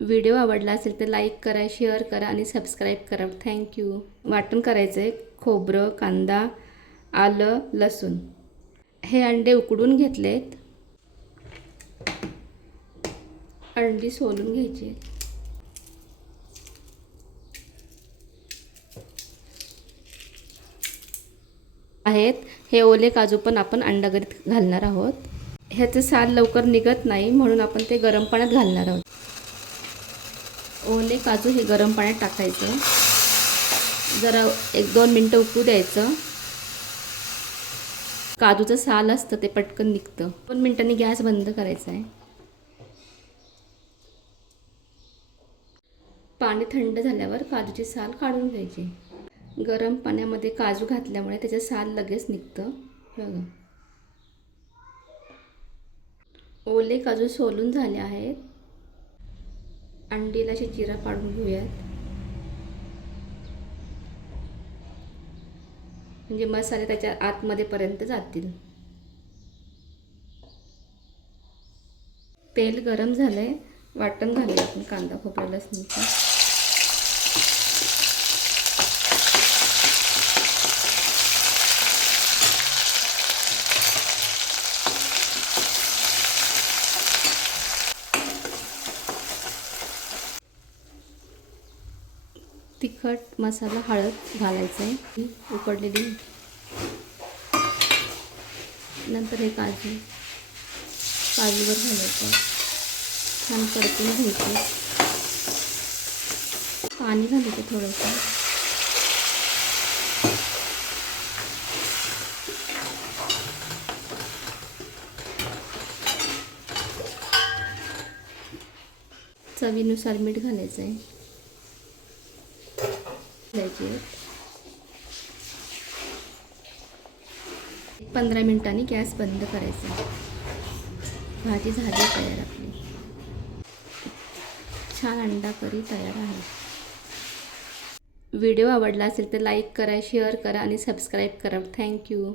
Video आवडला असेल तर लाईक करा, शेअर करा आणि सबस्क्राईब करा. थँक्यू. वाटण करायचं आहे. खोबरं, कांदा, आलं, लसूण. हे अंडे उकडून घेतलेत. अंडी सोलून घ्यायची आहेत. हे ओले काजू पण आपण अंडागरीत घालणार आहोत. ह्याचं साल लवकर निघत नाही म्हणून आपण ते गरम पाण्यात घालणार आहोत. ओले काजू हे गरम पाण्यात टाकायचं. जरा 1-2 मिनटं उकळू द्यायचं. काजूचं साल असतं ते पटकन निघतं. 2 मिनिटांनी गॅस बंद करायचा आहे. पाणी थंड झाल्यावर काजूची साल काढून घ्यायची. गरम पाण्यामध्ये काजू घातल्यामुळे त्याचे साल लगेच निघतं. बघा, ओले काजू सोलून झाले आहेत. अंडीला अशी चिरा पाडून घेऊयात, म्हणजे मसाले त्याच्या आतमध्ये पर्यंत जातील. तेल गरम झालंय. वाटण घालूया आपण कांदा, खोबरं, लसणीचं. तिखट मसाला, हळद घालायचं आहे. उकडलेली. नंतर हे काजूवर घालायचं. छान परतून घ्यायचं. पाणी घालायचं थोडंसं. चवीनुसार मीठ घालायचं आहे. 15 मिनिटांनी गॅस बंद करायचा. भाजी झाली तयार आपली. छान अंडा करी तयार आहे. व्हिडिओ आवडला असेल तर लाईक करा, शेअर करा आणि सबस्क्राईब करा. थँक्यू.